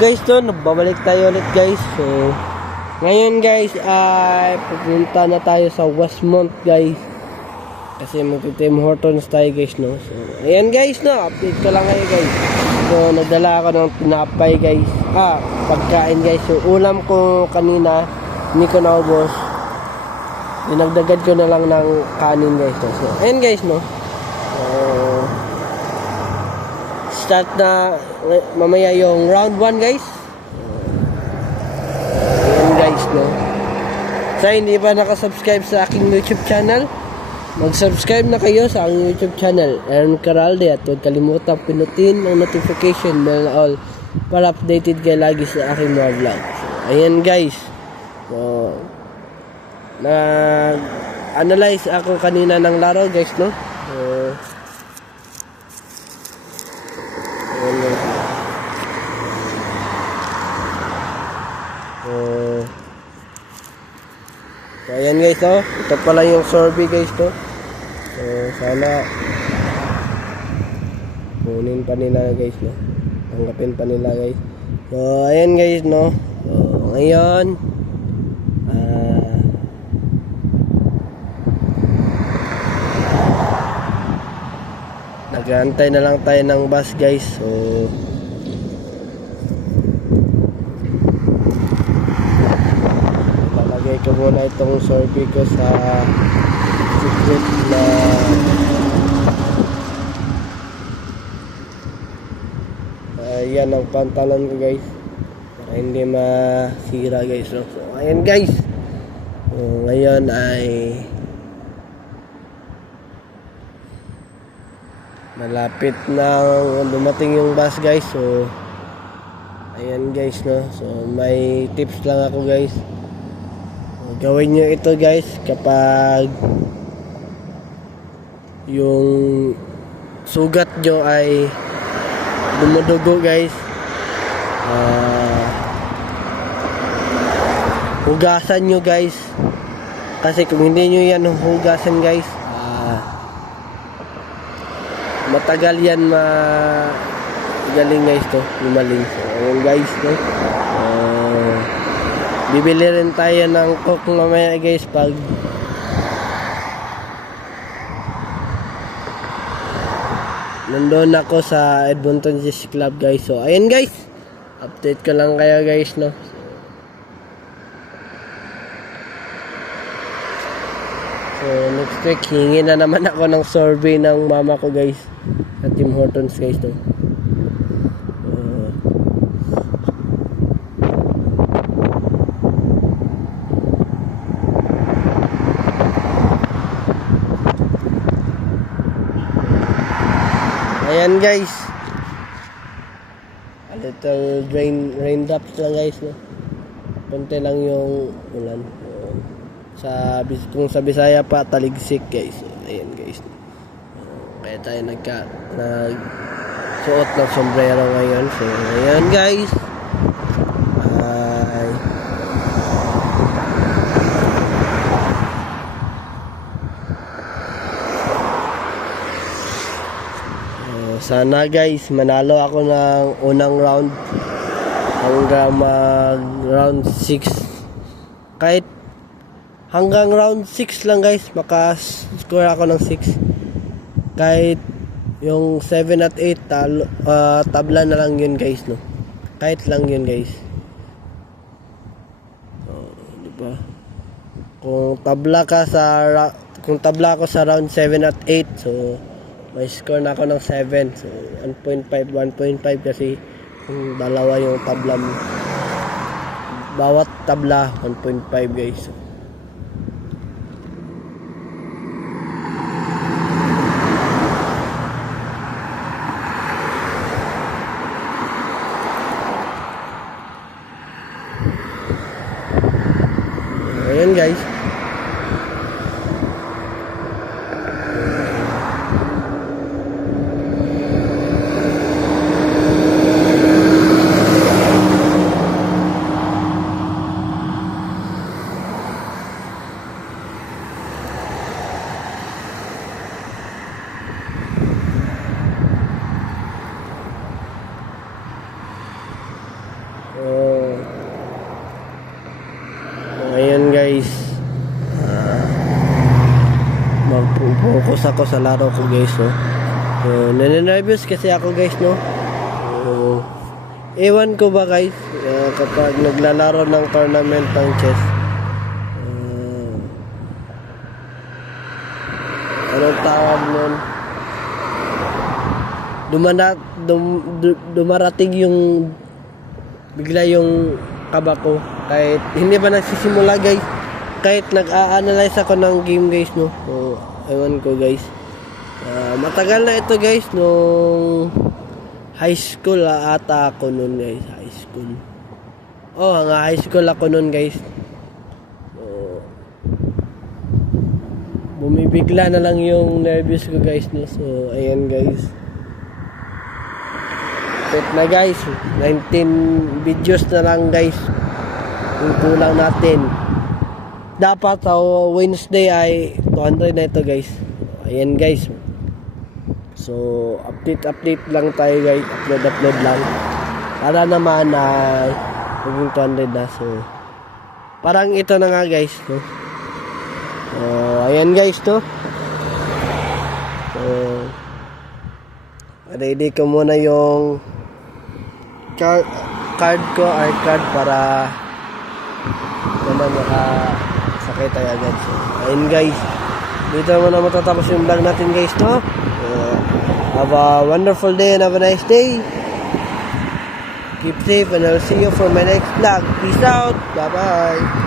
guys to, nagbabalik tayo ulit guys. So ngayon guys ay pupunta na tayo sa Westmont guys. Kasi magti-Tim Hortons tayo guys no. So ayan guys no, update ko lang kayo guys. So nagdala ako ng tinapay guys. Pagkain guys. So ulam ko kanina, hindi ko naubos. Dinagdagan ko na lang ng kanin guys no. So ayan guys no. Start na mamaya yung round 1 guys. Ayan guys no. Sa hindi pa nakasubscribe sa aking YouTube channel, mag-subscribe na kayo sa aking YouTube channel, Aaron Caralde, at huwag kalimutang pinutin ang notification bell na all para updated kayo lagi sa aking mga vlog. Ayan guys. So nag-analyze ako kanina ng laro guys no. So ayan guys oh, ito pala yung survey guys to. So sana kunin pa nila guys no, tanggapin pa nila guys. So ayan guys no. So ngayon nag-aantay na lang tayo ng bus guys. So lalagay ko muna itong survey ko sa secret na yan ang pantalon ko guys para hindi masira guys. So ayan guys. So ngayon ay malapit na dumating yung bus guys. So ayan guys no. So may tips lang ako guys. So, gawin nyo ito guys kapag yung sugat nyo ay dumudugo guys. Hugasan nyo guys, kasi kung hindi nyo yan hugasan guys, matagal yan magaling guys to, lumaling. So ayun guys no? Bibili rin tayo ng coke mamaya guys pag nandun ako sa Edmonton Jazz Club guys. So ayun guys, update ko lang kaya guys no. So next week hingi na naman ako ng survey ng mama ko guys sa Tim Hortons guys no. Ayan guys, a little raindrops lang guys no. Konti lang yung ulan. Kung sa Bisaya pa taligsik guys. So, ayan guys. Kaya tayo nagsuot ng sombrero ngayon. So ayan guys. Sana guys manalo ako ng unang round hanggang mag round 6. Kahit hanggang round 6 lang guys, maka-score ako ng 6. Kahit yung 7 at 8 tabla na lang yun guys no. Kahit lang yun guys. Diba? Kung tabla ako sa round 7 at 8, so may score na ako ng 7. So 1.5 kasi dalawa yung tabla mo. Bawat tabla 1.5 guys. Ayan guys. Oh. Ngayon guys, mag-focus ako sa laro ko guys, no. So, nane-nervous kasi ako guys, no. So, ewan ko ba guys, kapag naglalaro ng tournament ng chess, anong tawag nun? Dumarating yung bigla yung kaba ko kahit hindi pa nagsisimula guys, kahit nag-a-analyze ako ng game guys, no. So, ewan ko guys, matagal na ito guys, nung high school ata ako nun guys, high school. High school ako nun guys. So, bumibigla na lang yung nervous ko guys, no. So, ayan guys. Ito na guys, 19 videos na lang guys yung kulang natin. Dapat sa Wednesday ay 200 na ito guys. Ayan guys. So update lang tayo guys, upload lang para naman maging 200 na. So parang ito na nga guys, no? Ayan guys, to. So ready ko muna yung card ko, art card, para naman makasakay tayo agad. So, ayun guys, dito muna matatapos yung vlog natin guys, no? Have a wonderful day and have a nice day. Keep safe and I'll see you for my next vlog. Peace out. Bye bye.